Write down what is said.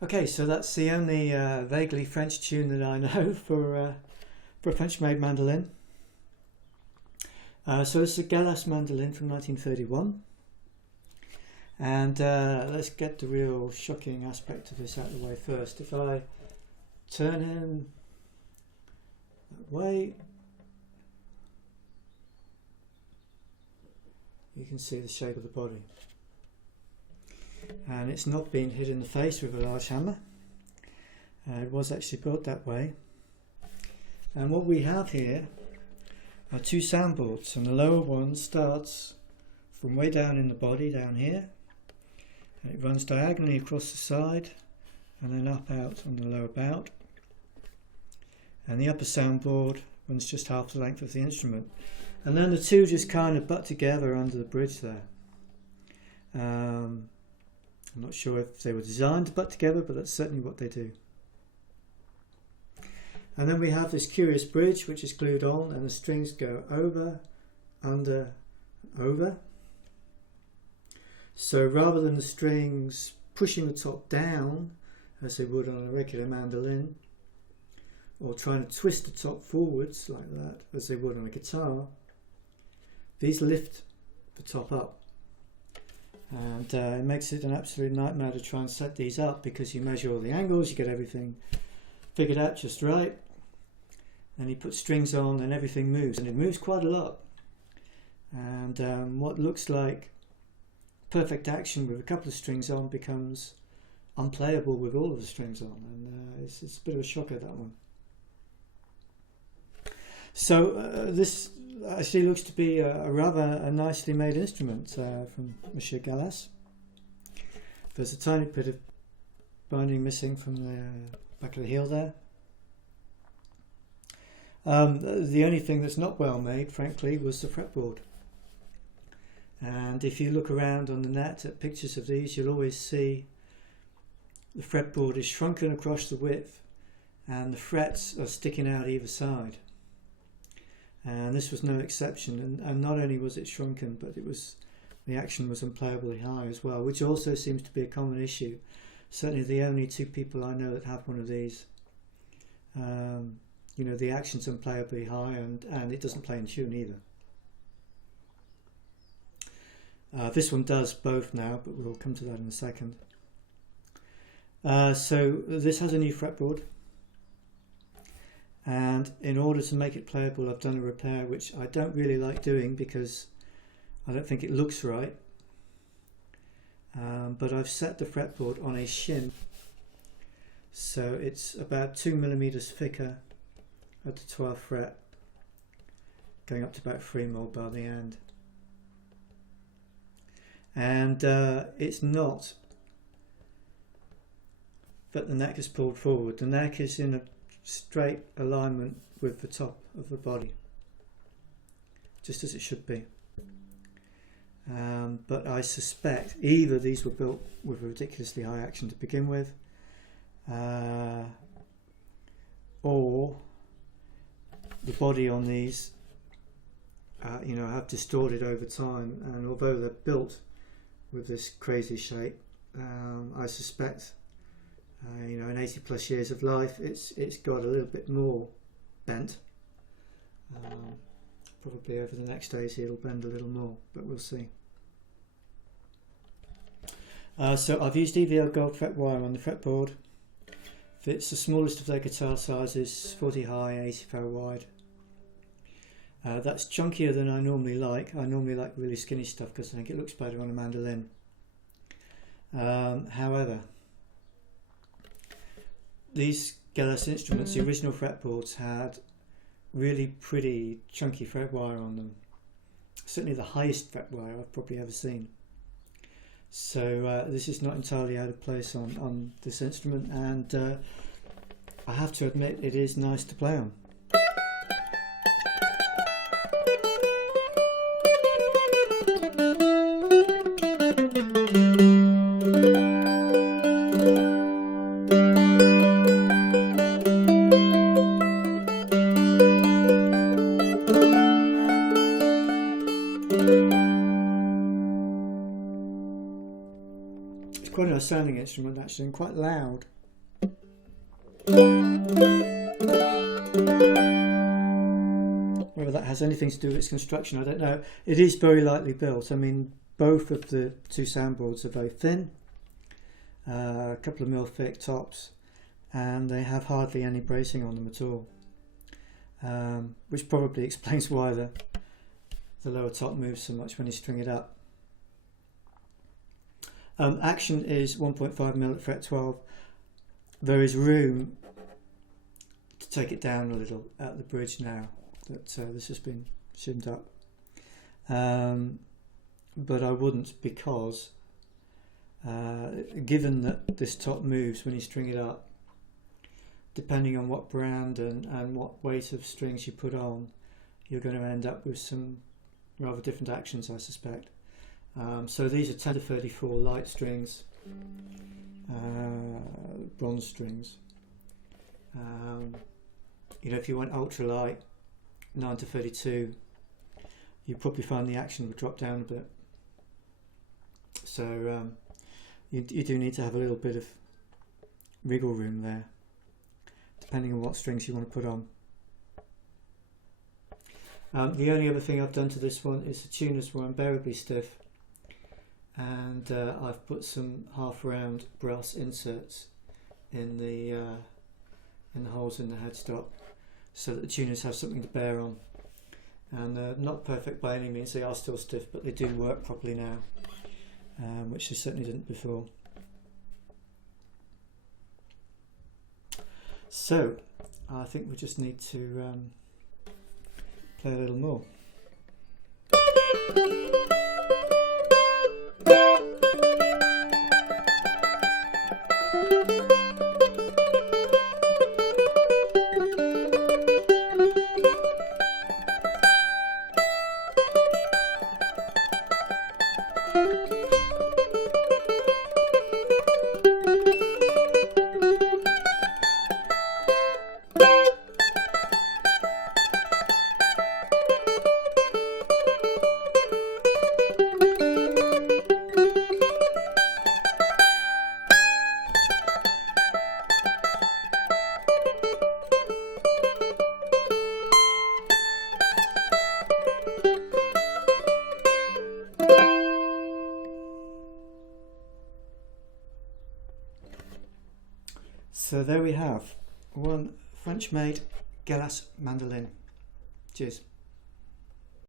Okay, so that's the only vaguely French tune that I know for a French-made mandolin. So it's a Gelas mandolin from 1931, and let's get the real shocking aspect of this out of the way first. If I turn him that way, you can see the shape of the body. And it's not been hit in the face with a large hammer. It was actually built that way. And what we have here are two soundboards, and the lower one starts from way down in the body, down here, and it runs diagonally across the side and then up out on the lower bout. And the upper soundboard runs just half the length of the instrument. And then the two just kind of butt together under the bridge there. I'm not sure if they were designed to butt together, but that's certainly what they do. And then we have this curious bridge which is glued on, and the strings go over, under, over. So rather than the strings pushing the top down as they would on a regular mandolin, or trying to twist the top forwards like that as they would on a guitar, these lift the top up. And it makes it an absolute nightmare to try and set these up, because you measure all the angles, you get everything figured out just right, and you put strings on and everything moves, and it moves quite a lot. And what looks like perfect action with a couple of strings on becomes unplayable with all of the strings on, and it's a bit of a shocker, that one. So this actually looks to be a rather nicely made instrument from Monsieur Gelas. There's a tiny bit of binding missing from the back of the heel there. The only thing that's not well made, frankly, was the fretboard. And if you look around on the net at pictures of these, you'll always see the fretboard is shrunken across the width and the frets are sticking out either side. And this was no exception, and not only was it shrunken, but the action was unplayably high as well, which also seems to be a common issue. Certainly the only two people I know that have one of these. You know, the action's unplayably high, and it doesn't play in tune either. This one does both now, but we'll come to that in a second. So this has a new fretboard. And in order to make it playable, I've done a repair which I don't really like doing because I don't think it looks right. But I've set the fretboard on a shim, so it's about 2mm thicker at the 12th fret, going up to about 3mm by the end. And it's not that the neck is pulled forward. The neck is in a straight alignment with the top of the body, just as it should be. But I suspect either these were built with a ridiculously high action to begin with, or the body on these you know, have distorted over time, and although they're built with this crazy shape, I suspect you know, in 80 plus years of life, it's got a little bit more bent. Probably over the next days it'll bend a little more, but we'll see. So I've used EVL gold fret wire on the fretboard. It's the smallest of their guitar sizes, 40 high, 84 wide. That's chunkier than I normally like. I normally like really skinny stuff because I think it looks better on a mandolin. However, these Gelas instruments, the original fretboards, had really pretty chunky fret wire on them. Certainly the highest fret wire I've probably ever seen. So this is not entirely out of place on this instrument, and I have to admit it is nice to play on. Quite a nice sounding instrument actually, and quite loud. Whether that has anything to do with its construction, I don't know. It is very lightly built. I mean, both of the two soundboards are very thin, a couple of mil thick tops, and they have hardly any bracing on them at all, which probably explains why the lower top moves so much when you string it up. Action is 1.5 mil at fret 12. There is room to take it down a little at the bridge now that this has been shimmed up, but I wouldn't, because given that this top moves when you string it up, depending on what brand and what weight of strings you put on, you're going to end up with some rather different actions, I suspect. So these are 10 to 34 light strings, bronze strings. You know, if you went ultra light, 9 to 32, you'd probably find the action would drop down a bit. So you do need to have a little bit of wriggle room there, depending on what strings you want to put on. The only other thing I've done to this one is the tuners were unbearably stiff, and I've put some half round brass inserts in the holes in the headstock so that the tuners have something to bear on. And they're not perfect by any means, they are still stiff, but they do work properly now, which they certainly didn't before. So I think we just need to play a little more. So there we have one French-made Gelas mandolin. Cheers.